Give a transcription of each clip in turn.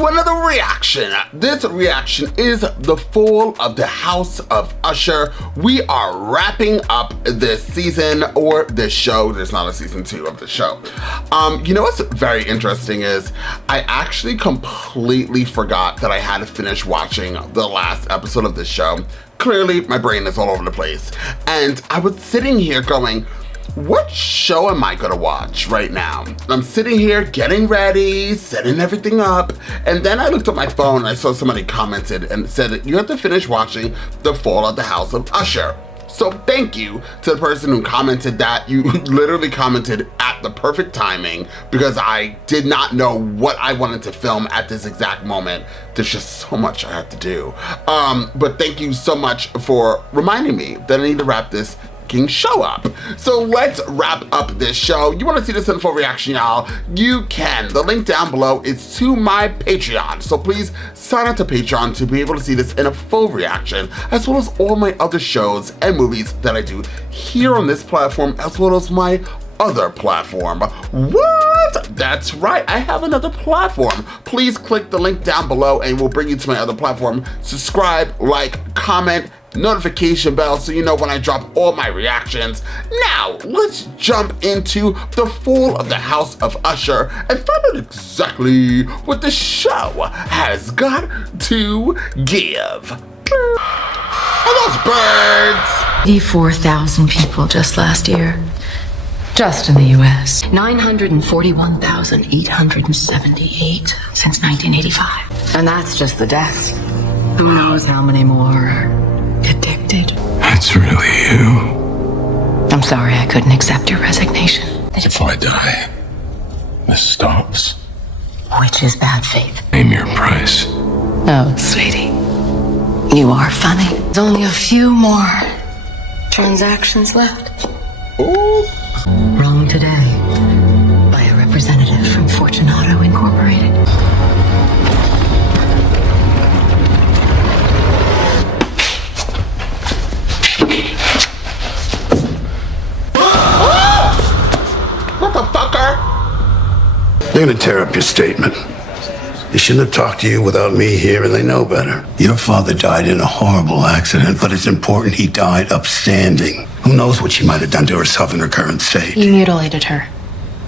to another reaction. This reaction is the fall of the House of Usher. We are wrapping up this season, or this show. There's not a season 2 of the show. You know what's very interesting is I actually completely forgot that I had to finish watching the last episode of this show. Clearly, my brain is all over the place. And I was sitting here going, what show am I gonna watch right now? I'm sitting here getting ready, setting everything up, and then I looked at my phone and I saw somebody commented and said, you have to finish watching The Fall of the House of Usher. So thank you to the person who commented that. You literally commented at the perfect timing because I did not know what I wanted to film at this exact moment. There's just so much I have to do. But thank you so much for reminding me that I need to wrap this show up. So let's wrap up this show. You want to see this in full reaction, y'all? You can. The link down below is to my Patreon. So please sign up to Patreon to be able to see this in a full reaction, as well as all my other shows and movies that I do here on this platform, as well as my other platform. What? That's right, I have another platform. Please click the link down below and we'll bring you to my other platform. Subscribe, like, comment, notification bell so you know when I drop all my reactions. Now, let's jump into the fall of the House of Usher and find out exactly what the show has got to give. And those birds! 84,000 people just last year. Just in the US. 941,878 since 1985. And that's just the deaths. Who knows how many more are addicted? It's really you. I'm sorry I couldn't accept your resignation. If I die, this stops. Which is bad faith. Name your price. Oh, sweetie. You are funny. There's only a few more transactions left. Ooh. Wrong today by a representative from Fortunato Incorporated. Motherfucker! They're gonna tear up your statement. They shouldn't have talked to you without me here, and they know better. Your father died in a horrible accident, but it's important he died upstanding. Who knows what she might have done to herself in her current state? He mutilated her.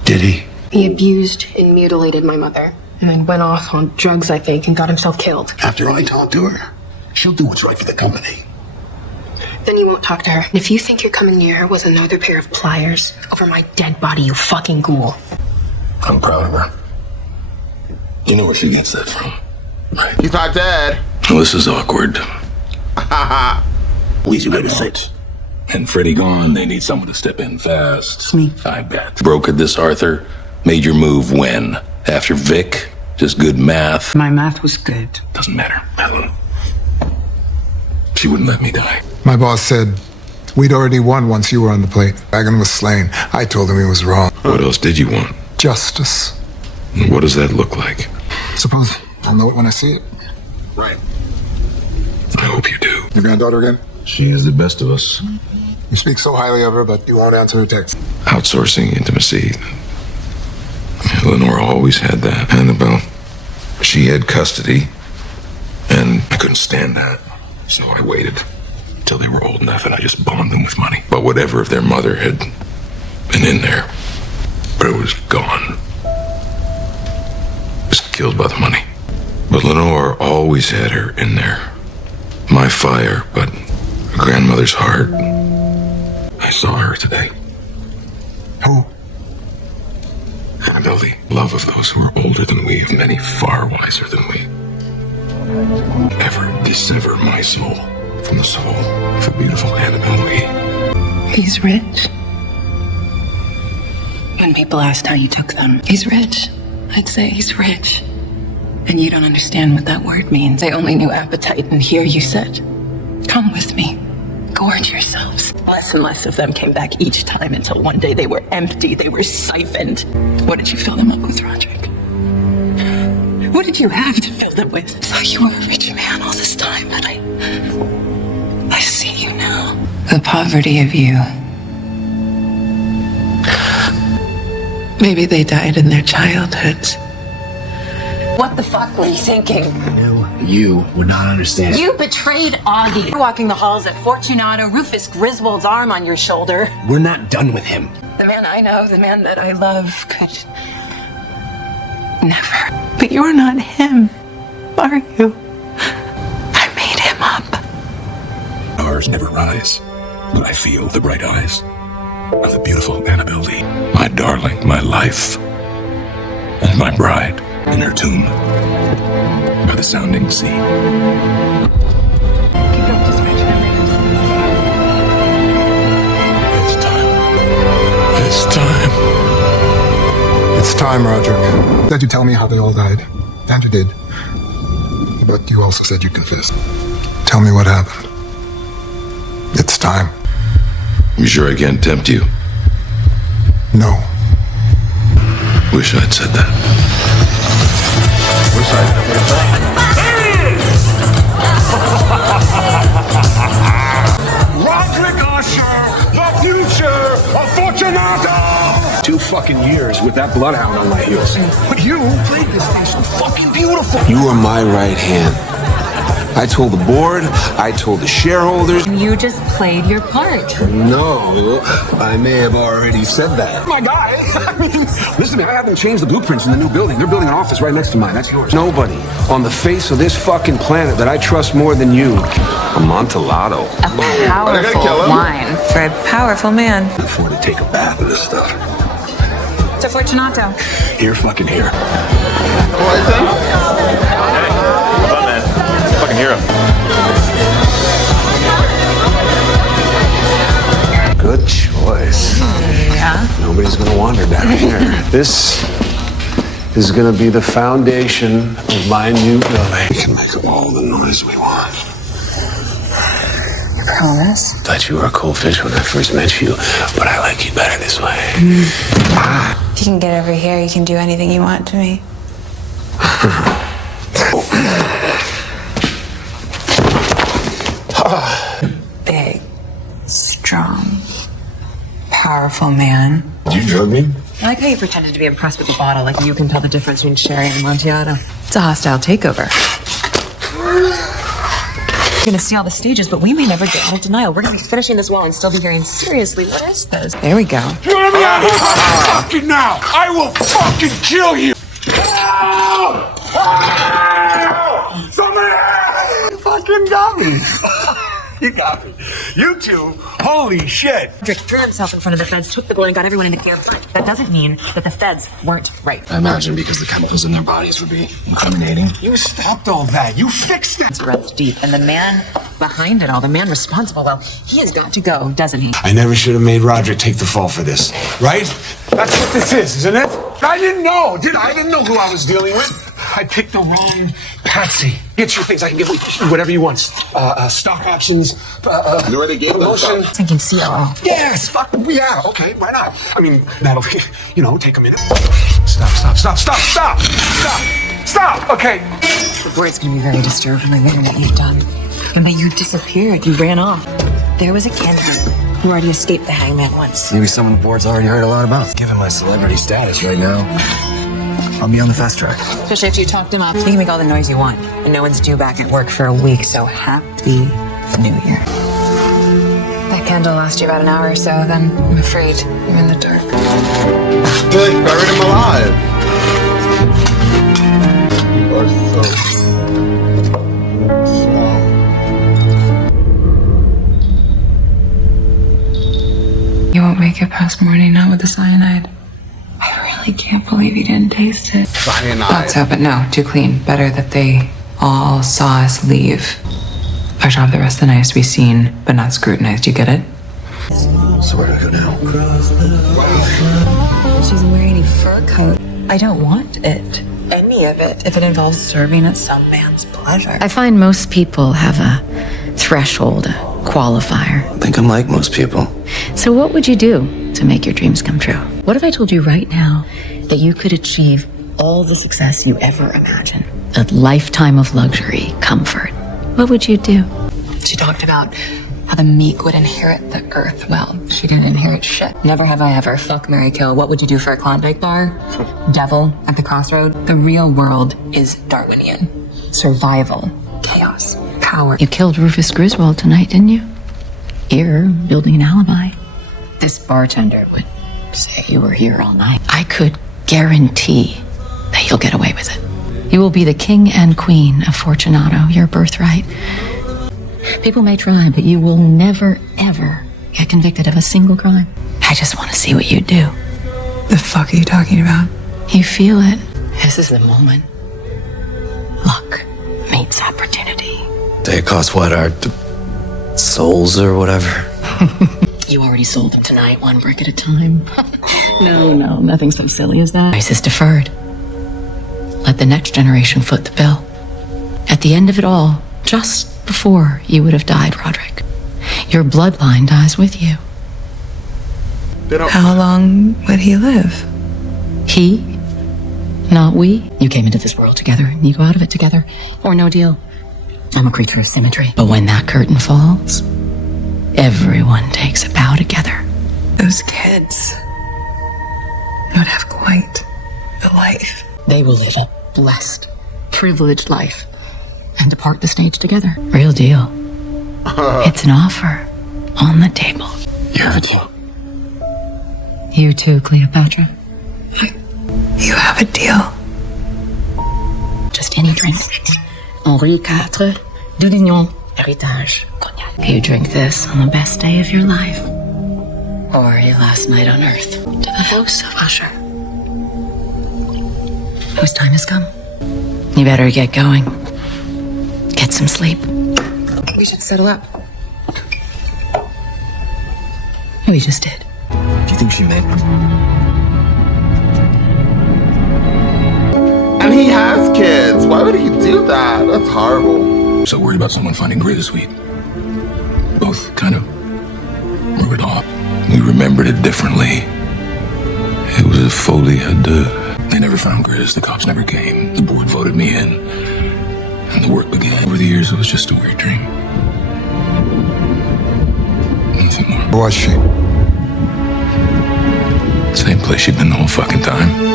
Did he? He abused and mutilated my mother, and then went off on drugs, I think, and got himself killed. After I talked to her, she'll do what's right for the company. Then you won't talk to her. And if you think you're coming near her with another pair of pliers over my dead body, you fucking ghoul. I'm proud of her. You know where she gets that from, right? He's not dead. Well, this is awkward. Easy way to say it. And Freddie gone, they need someone to step in fast. It's me. I bet. Brokered this, Arthur. Made your move when? After Vic? Just good math? My math was good. Doesn't matter, Madeline. She wouldn't let me die. My boss said we'd already won once you were on the plate. Dragon was slain. I told him he was wrong. What else did you want? Justice. What does that look like? Suppose I'll know it when I see it. Right. I hope you do. Your granddaughter again? She is the best of us. You speak so highly of her, but you won't answer her text. Outsourcing intimacy. Lenora always had that. Annabelle, she had custody, and I couldn't stand that. So I waited till they were old enough, and I just bombed them with money. But whatever if their mother had been in there, but it was gone. Was killed by the money. But Lenore always had her in there. My fire, but her grandmother's heart. I saw her today. Who? Annabelle, the love of those who are older than we, of many far wiser than we. Ever dissever my soul from the soul of the beautiful Annabelle Lee. He's rich. When people asked how you took them, he's rich. I'd say he's rich. And you don't understand what that word means. They only knew appetite, and here you said, come with me. Gorge yourselves. Less and less of them came back each time until one day they were empty, they were siphoned. What did you fill them up with, Roderick? What did you have to fill them with? I thought you were a rich man all this time, and I see you now. The poverty of you. Maybe they died in their childhoods. What the fuck were you thinking? I knew you would not understand. You betrayed Augie. You're walking the halls at Fortunato, Rufus Griswold's arm on your shoulder. We're not done with him. The man I know, the man that I love, could never. But you're not him, are you? I made him up. Stars never rise, but I feel the bright eyes of the beautiful Annabelle Lee, my darling, my life, and my bride in her tomb by the sounding sea. It's time. It's time. It's time, Roderick. That you tell me how they all died. And you did. But you also said you confessed. Tell me what happened. It's time. You sure I can't tempt you? No. Wish I'd said that. Wish I'd said that. Roderick Usher, the future of Fortunato! 2 fucking years with that bloodhound on my heels. But you played this thing so fucking beautiful. You were my right hand. I told the board, I told the shareholders. You just played your part. No, I may have already said that. My guy. I mean, listen, man, I haven't changed the blueprints in the new building. They're building an office right next to mine. That's yours. Nobody on the face of this fucking planet that I trust more than you. Amontillado. A powerful wine for a powerful man. I can afford to take a bath of this stuff. To Fortunato. Here, fucking here. Poison? Fucking hero. Good choice. Yeah. Nobody's gonna wander down here. This is gonna be the foundation of my new building. We can make all the noise we want. You promise? Thought you were a cool fish when I first met you, but I like you better this way. If you can get over here, you can do anything you want to me. Big, strong, powerful man. Did you drug me? I like how you pretended to be impressed with the bottle, like you can tell the difference between sherry and Amontillado. It's a hostile takeover. We're gonna see all the stages, but we may never get out of denial. We're gonna be finishing this wall and still be hearing, seriously, what is this? There we go. You let me out of fucking now! I will fucking kill you! Somebody! You fucking got me! You got me. You two, holy shit! Roderick threw himself in front of the feds, took the gold, and got everyone in the clear. But that doesn't mean that the feds weren't right. I imagine because the chemicals in their bodies would be incriminating. You stopped all that. You fixed it. It runs deep, and the man behind it all, the man responsible, well, he has got to go, doesn't he? I never should have made Roderick take the fall for this, right? That's what this is, isn't it? I didn't know, did I? I didn't know who I was dealing with. I picked the wrong Patsy. Get your things. I can give whatever you want. Stock options, promotion. Thinking COO. Yes, fuck, yeah, okay, why not? I mean, that'll, take a minute. Stop, okay. The board's gonna be very disturbed when they learn what you've done. And that you disappeared, you ran off. There was a kid who already escaped the hangman once. Maybe someone the board's already heard a lot about. Given my celebrity status right now, I'll be on the fast track. Especially if you talked him up. You can make all the noise you want. And no one's due back at work for a week, so happy New Year. That candle lasts you about an hour or so, then I'm afraid you're in the dark. Good, buried him alive. You are so small. You won't make it past morning, not with the cyanide. I really can't believe you didn't taste it. Cyanide. Thought so, but no, too clean. Better that they all saw us leave. Our job the rest of the night is to be seen, but not scrutinized. You get it? So where do I go now? She doesn't wear any fur coat. I don't want it. Any of it, if it involves serving at some man's pleasure. I find most people have a threshold, a qualifier. I think I'm like most people. So what would you do to make your dreams come true? What if I told you right now that you could achieve all the success you ever imagined? A lifetime of luxury, comfort. What would you do? She talked about How the meek would inherit the earth. Well, she didn't inherit shit. Never have I ever. Fuck, marry, kill. What would you do for a Klondike bar? Devil at the crossroad. The real world is Darwinian. Survival. Chaos. Power. You killed Rufus Griswold tonight, didn't you? Here, building an alibi. This bartender would say you were here all night. I could guarantee that you'll get away with it. You will be the king and queen of Fortunato, your birthright. People may try, but you will never, ever get convicted of a single crime. I just want to see what you do. The fuck are you talking about? You feel it. This is the moment. Luck meets opportunity. They cost what, our souls or whatever? You already sold them tonight, one brick at a time. No, nothing so silly as that. Price is deferred. Let the next generation foot the bill. At the end of it all, just before you would have died, Roderick, your bloodline dies with you. How long would he live? He, not we. You came into this world together, and you go out of it together, or no deal. I'm a creature of symmetry. But when that curtain falls, everyone takes a bow together. Those kids would have quite the life. They will live a blessed, privileged life and depart the stage together. Real deal. It's an offer on the table. You have a deal. You too, Cleopatra. You have a deal. Just any drink. Henri IV, Doudignon, Héritage, Cognac. You drink this on the best day of your life, or your last night on Earth. To the house of Usher, whose time has come. You better get going. Get some sleep. We should settle up. We just did. Do you think she made one? And he has kids. Why would he do that? That's horrible. So worried about someone finding Grit this week. Both kind of wrote it off. We remembered it differently. It was if Foley had, they never found Grizz. The cops never came. The board voted me in. And the work began. Over the years, it was just a weird dream. Nothing more. Who was she? Same place she'd been the whole fucking time.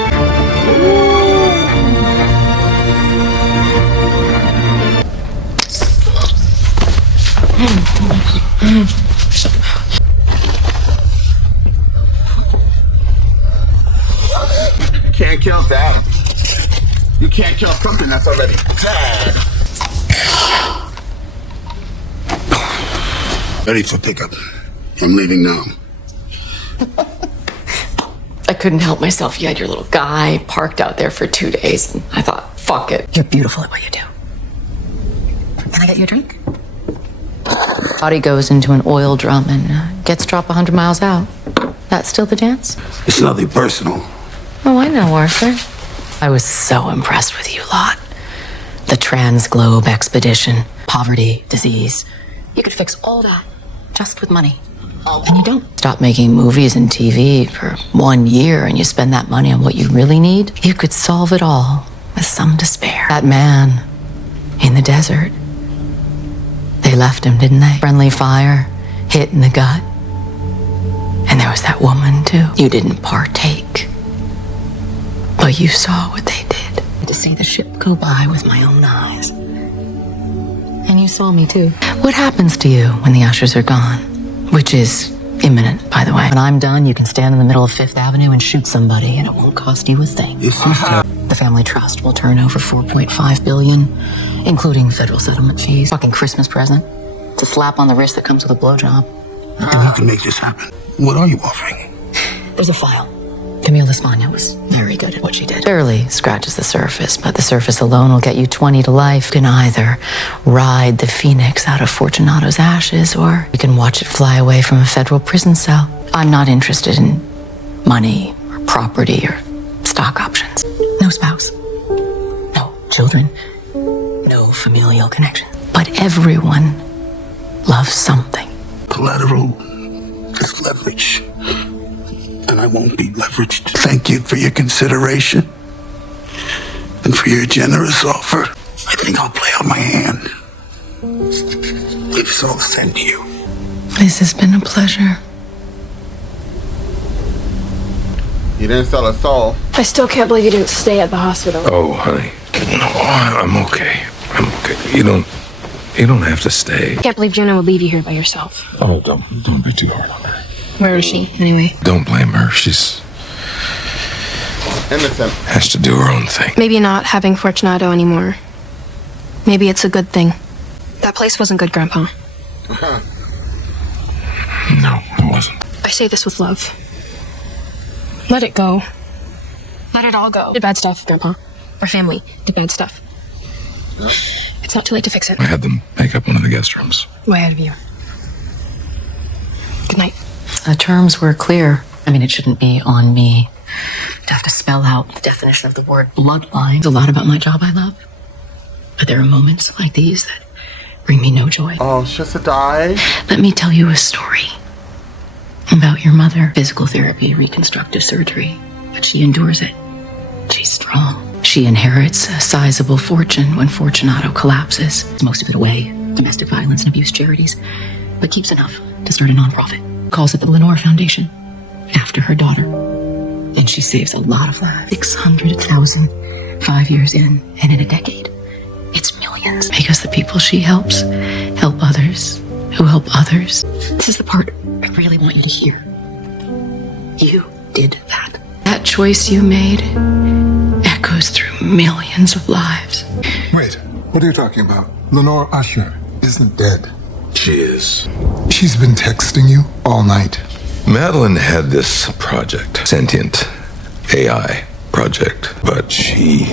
Can't kill dad. You can't kill something that's already dead. Ready for pickup. I'm leaving now. I couldn't help myself. You had your little guy parked out there for 2 days, and I thought, fuck it. You're beautiful at what you do. Can I get you a drink? Body goes into an oil drum and gets dropped 100 miles out. That's still the dance? It's nothing personal. Oh, I know, Arthur. I was so impressed with you lot. The Trans-Globe expedition, poverty, disease. You could fix all that just with money. And you don't. Stop making movies and TV for 1 year and you spend that money on what you really need. You could solve it all with some despair. That man in the desert. They left him, didn't they? Friendly fire, hit in the gut. And there was that woman, too. You didn't partake. But you saw what they did. To see the ship go by with my own eyes. And you saw me, too. What happens to you when the Ushers are gone? Which is imminent, by the way. When I'm done, you can stand in the middle of Fifth Avenue and shoot somebody, and it won't cost you a thing. The family trust will turn over $4.5 billion, including federal settlement fees. Fucking Christmas present. It's a slap on the wrist that comes with a blowjob. And you can make this happen. What are you offering? There's a file. Camille Despagne was very good at what she did. Barely scratches the surface, but the surface alone will get you 20 to life. You can either ride the phoenix out of Fortunato's ashes, or you can watch it fly away from a federal prison cell. I'm not interested in money or property or stock options. No spouse. No children. No familial connection. But everyone loves something. Collateral is leverage. And I won't be leveraged. Thank you for your consideration and for your generous offer. I think I'll play out my hand. It's all sent to you. This has been a pleasure. You didn't sell a soul. I still can't believe you didn't stay at the hospital. Oh, honey. No, I'm okay. I'm okay. You don't have to stay. I can't believe Jenna would leave you here by yourself. Oh, don't be too hard on her. Where is she, anyway? Don't blame her. She's innocent. Has to do her own thing. Maybe not having Fortunato anymore. Maybe it's a good thing. That place wasn't good, Grandpa. No, it wasn't. I say this with love. Let it go. Let it all go. Did bad stuff, Grandpa. Our family did bad stuff. Yep. It's not too late to fix it. I had them make up one of the guest rooms. Way ahead of you. Good night. The terms were clear. I mean, it shouldn't be on me to have to spell out the definition of the word bloodline. It's a lot about my job I love. But there are moments like these that bring me no joy. Oh, she has to die? Let me tell you a story about your mother. Physical therapy, reconstructive surgery. But she endures it. She's strong. She inherits a sizable fortune when Fortunato collapses. Most of it away. Domestic violence and abuse charities. But keeps enough to start a nonprofit. Calls it the Lenore Foundation. After her daughter. And she saves a lot of lives. 600,000. 5 years in. And in a decade. It's millions. Because the people she helps help others who help others. This is the part I really want you to hear. You did that. That choice you made echoes through millions of lives. Wait, what are you talking about? Lenore Usher isn't dead. She is. She's been texting you all night. Madeline had this project, sentient AI project, but she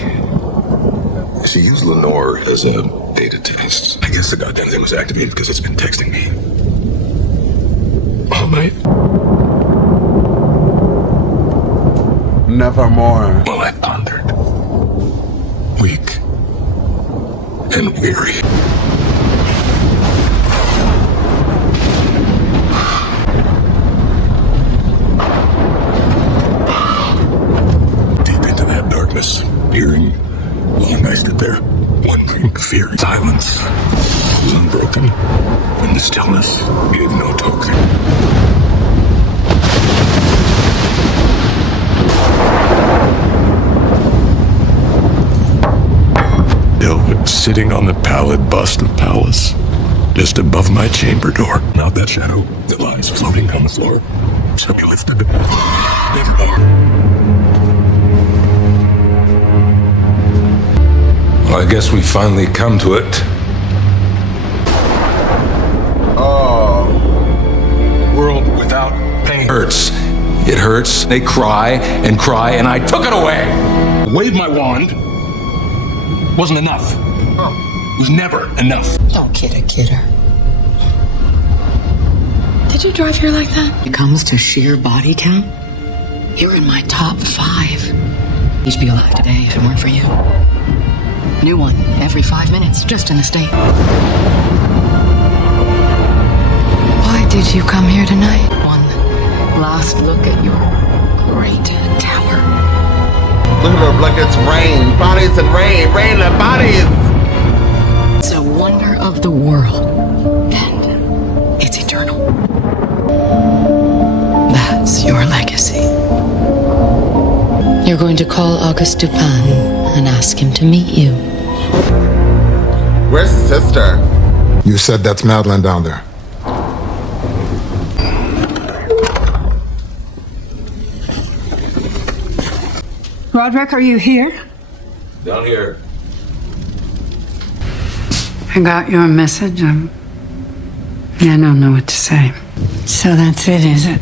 used Lenore as a data test. I guess the goddamn thing was activated because it's been texting me all night. Nevermore. Well, I pondered. Weak and weary. Deep into that darkness, hearing, long I stood there, wondering, fearing. Silence was unbroken, and the stillness gave no token. Sitting on the pallid bust of Pallas, just above my chamber door. Not that shadow that lies floating on the floor. Shall be lifted. Nevermore. Well, I guess we finally come to it. Oh. World without pain hurts. It hurts. They cry, and I took it away. Waved my wand. Wasn't enough. It was never enough. Don't kid her. Did you drive here like that? When it comes to sheer body count, you're in my top 5. You'd be alive today if it weren't for you. New one every 5 minutes, just in the state. Why did you come here tonight? One last look at your great tower. Look at her like it's rain. Bodies and rain. Rain and bodies. It's a wonder of the world. And it's eternal. That's your legacy. You're going to call Auguste Dupin and ask him to meet you. Where's the sister? You said that's Madeline down there. Roderick, are you here? Down here. I got your message. I don't know what to say. So that's it, is it?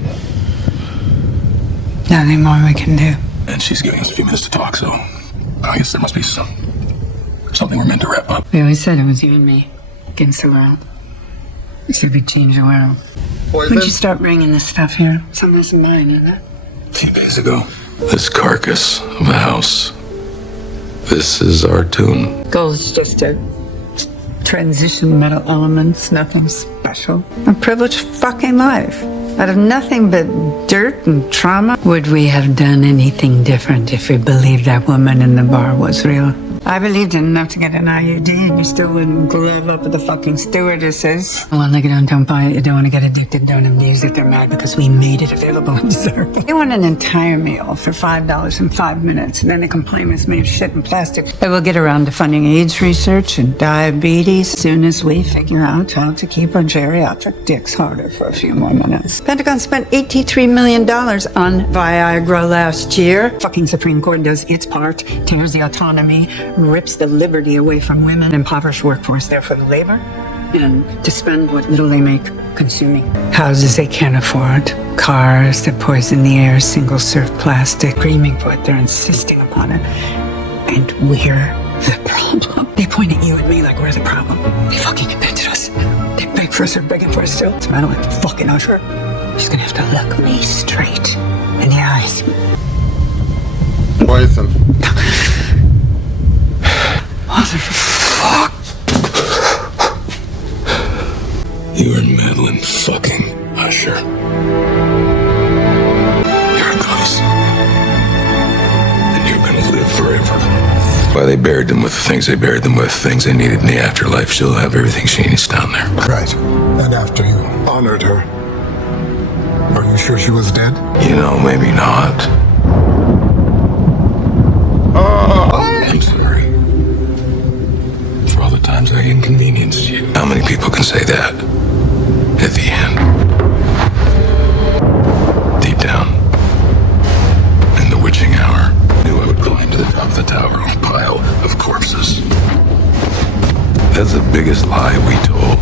Nothing more we can do. And she's giving us a few minutes to talk, so I guess there must be something we're meant to wrap up. We always said it was you and me against the world. See if we change the world. Poison? When'd you start bringing this stuff here? Some isn't mine, isn't it? A few days ago. This carcass of a house. This is our tomb. Gold's just a transition metal elements, nothing special. A privileged fucking life. Out of nothing but dirt and trauma. Would we have done anything different if we believed that woman in the bar was real? I believed in enough to get an IUD, and you still wouldn't glove up with the fucking stewardesses. One-legged don't buy it. You don't want to get addicted, don't abuse it. They're mad because we made it available in dessert. They want an entire meal for $5 in 5 minutes, and then they complain it's made of shit and plastic. But we'll get around to funding AIDS research and diabetes as soon as we figure out how to keep our geriatric dicks harder for a few more minutes. Pentagon spent $83 million on Viagra last year. Fucking Supreme Court does its part, tears the autonomy, rips the liberty away from women, impoverished workforce there for the labor, and to spend what little they make consuming houses they can't afford, cars that poison the air, single-serve plastic, screaming for it, they're insisting upon it, and we're the problem. They point at you and me like we're the problem. They fucking invented us. They beg for us, they're begging for us still. What's the matter with fucking Usher? He's gonna have to look me straight in the eyes. Poison. Motherfuck. You and Madeline fucking Usher. You're a goddess. And you're gonna live forever. Why they buried them with the things they buried them with, things they needed in the afterlife. She'll have everything she needs down there. Right. And after you honored her, are you sure she was dead? You know, maybe not. I'm sorry for all the times I inconvenienced you. How many people can say that at the end? Deep down, in the witching hour, I knew I would climb to the top of the tower on a pile of corpses. That's the biggest lie we told.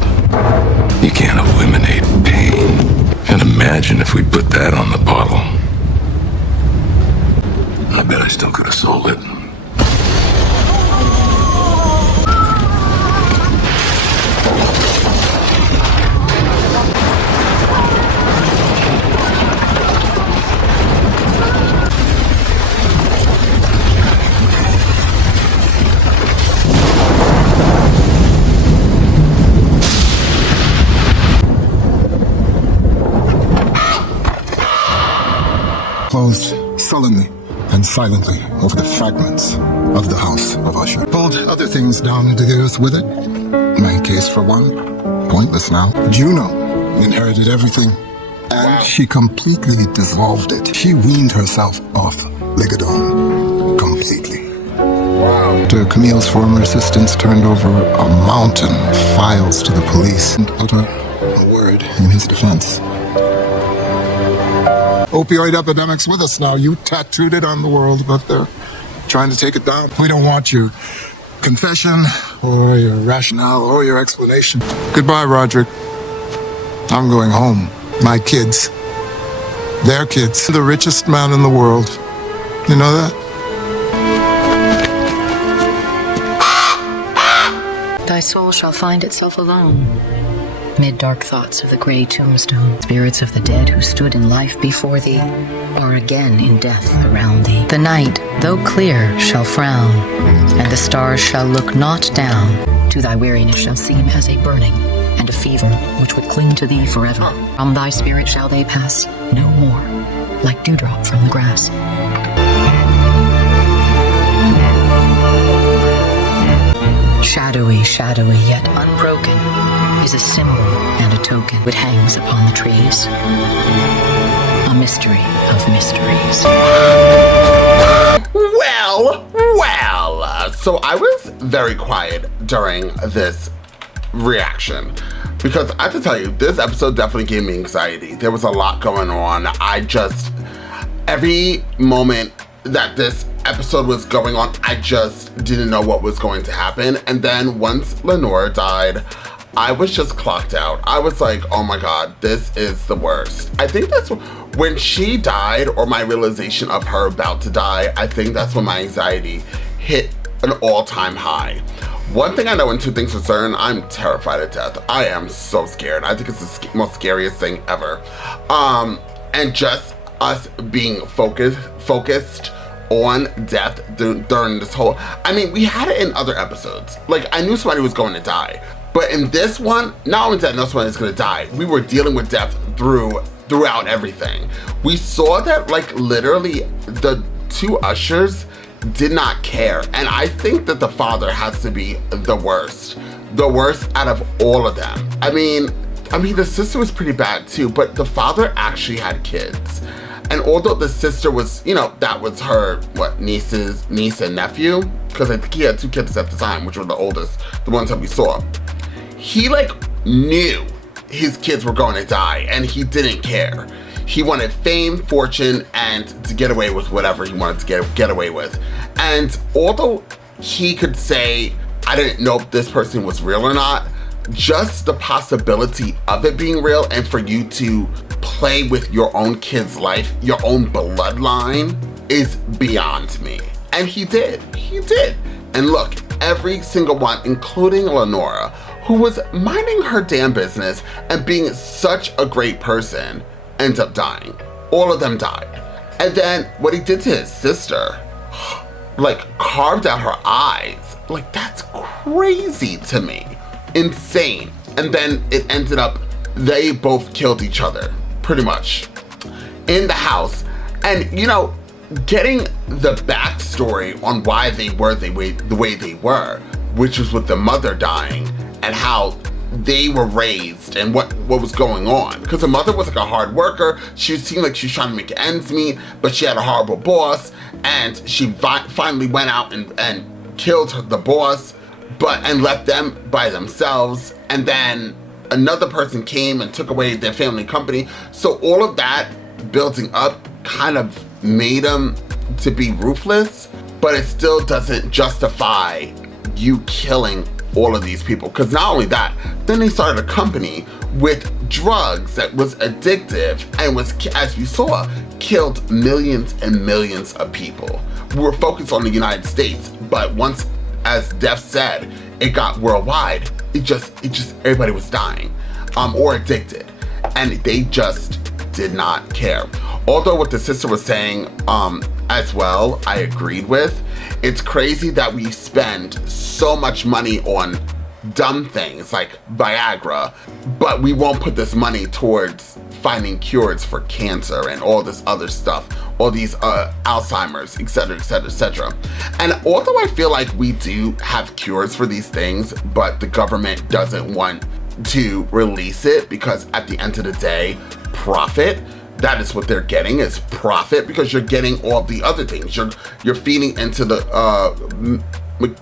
You can't eliminate pain. And imagine if we put that on the bottle. I bet I still could have sold it. Closed sullenly and silently over the fragments of the house of Usher. Pulled other things down to the earth with it. My case, for one, pointless now. Juno inherited everything, and she completely dissolved it. She weaned herself off Ligadon completely. Wow. Camille's former assistants turned over a mountain of files to the police and utter a word in his defense. Opioid epidemic's with us now. You tattooed it on the world, but they're trying to take it down. We don't want your confession or your rationale or your explanation. Goodbye, Roderick. I'm going home. My kids. Their kids. The richest man in the world. You know that? Thy soul shall find itself alone. Mid dark thoughts of the gray tombstone, spirits of the dead who stood in life before thee are again in death around thee. The night, though clear, shall frown, and the stars shall look not down. To thy weariness shall seem as a burning, and a fever which would cling to thee forever. From thy spirit shall they pass no more, like dewdrop from the grass. Shadowy, shadowy, yet unbroken, is a symbol and a token which hangs upon the trees. A mystery of mysteries. Well. So I was very quiet during this reaction because I have to tell you, this episode definitely gave me anxiety. There was a lot going on. Every moment that this episode was going on, I just didn't know what was going to happen. And then once Lenore died, I was just clocked out. I was like, oh my God, this is the worst. I think that's when she died, or my realization of her about to die, I think that's when my anxiety hit an all-time high. One thing I know and two things for certain, I'm terrified of death. I am so scared. I think it's the most scariest thing ever. And just us being focused on death during this whole, I mean, we had it in other episodes. Like, I knew somebody was going to die. But in this one, not only did I know somebody was gonna die, we were dealing with death throughout everything. We saw that, like, literally the two Ushers did not care. And I think that the father has to be the worst out of all of them. I mean, the sister was pretty bad too, but the father actually had kids. And although the sister was, that was her, niece and nephew? Because I think he had 2 kids at the time, which were the oldest, the ones that we saw. He knew his kids were going to die and he didn't care. He wanted fame, fortune, and to get away with whatever he wanted to get away with. And although he could say, I didn't know if this person was real or not, just the possibility of it being real and for you to play with your own kid's life, your own bloodline, is beyond me. And he did. And look, every single one, including Lenora, who was minding her damn business and being such a great person, ends up dying. All of them died. And then what he did to his sister, carved out her eyes. That's crazy to me. Insane. And then it ended up, they both killed each other, pretty much, in the house. And, getting the backstory on why they were the way they were, which was with the mother dying and how they were raised and what was going on. Because the mother was a hard worker. She seemed like she was trying to make ends meet, but she had a horrible boss, and she finally went out and killed the boss, and left them by themselves. And then another person came and took away their family company. So all of that building up kind of made them to be ruthless, but it still doesn't justify you killing all of these people. Because not only that, then they started a company with drugs that was addictive and was, as we saw, killed millions and millions of people. We were focused on the United States, but once, as Def said, it got worldwide, it just everybody was dying or addicted, and they just did not care. Although what the sister was saying as well, I agreed with. It's crazy that we spend so much money on dumb things like Viagra, but we won't put this money towards finding cures for cancer and all this other stuff, all these Alzheimer's, etc., etc., etc. And although I feel like we do have cures for these things, but the government doesn't want to release it because at the end of the day, profit. That is what they're getting, is profit, because you're getting all the other things. You're feeding into the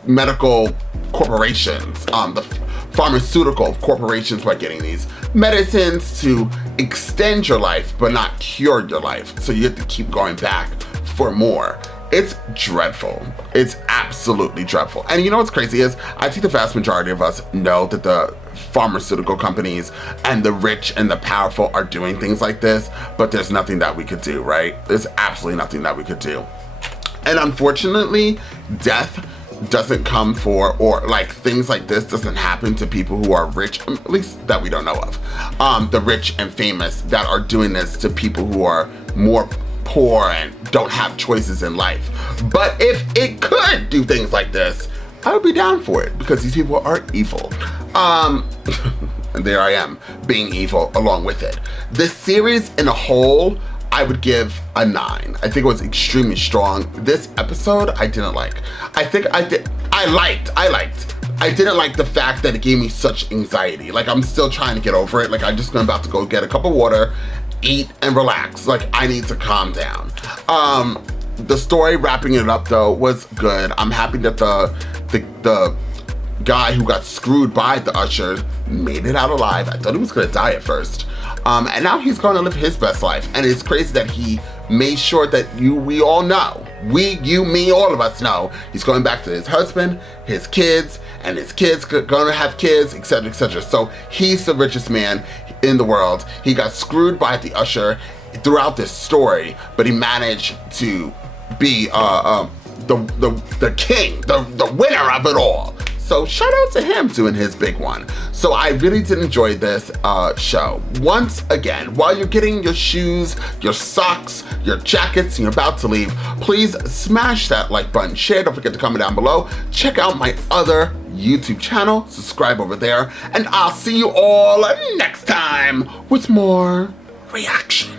medical corporations, the pharmaceutical corporations by getting these medicines to extend your life but not cure your life. So you have to keep going back for more. It's dreadful. It's absolutely dreadful. And you know what's crazy is, I think the vast majority of us know that the pharmaceutical companies and the rich and the powerful are doing things like this, but there's nothing that we could do, right? There's absolutely nothing that we could do. And unfortunately, death doesn't come for, or things like this doesn't happen to people who are rich, at least that we don't know of. The rich and famous that are doing this to people who are more poor and don't have choices in life. But if it could do things like this, I would be down for it, because these people are evil. And there I am, being evil along with it. This series in a whole, I would give a 9. I think it was extremely strong. This episode, I didn't like. I liked. I didn't like the fact that it gave me such anxiety. I'm still trying to get over it. I'm just about to go get a cup of water, eat, and relax. I need to calm down. The story, wrapping it up though, was good. I'm happy that the guy who got screwed by the Ushers made it out alive. I thought he was gonna die at first. And now he's gonna live his best life. And it's crazy that he made sure that we all know, you, me, all of us know, he's going back to his husband, his kids, and his kids gonna have kids, etc., etc. So he's the richest man in the world. He got screwed by the Usher throughout this story, but he managed to be the king, the winner of it all. So shout out to him doing his big one. So I really did enjoy this show. Once again, while you're getting your shoes, your socks, your jackets, and you're about to leave, please smash that like button, share, don't forget to comment down below. Check out my other YouTube channel, subscribe over there, and I'll see you all next time with more reaction.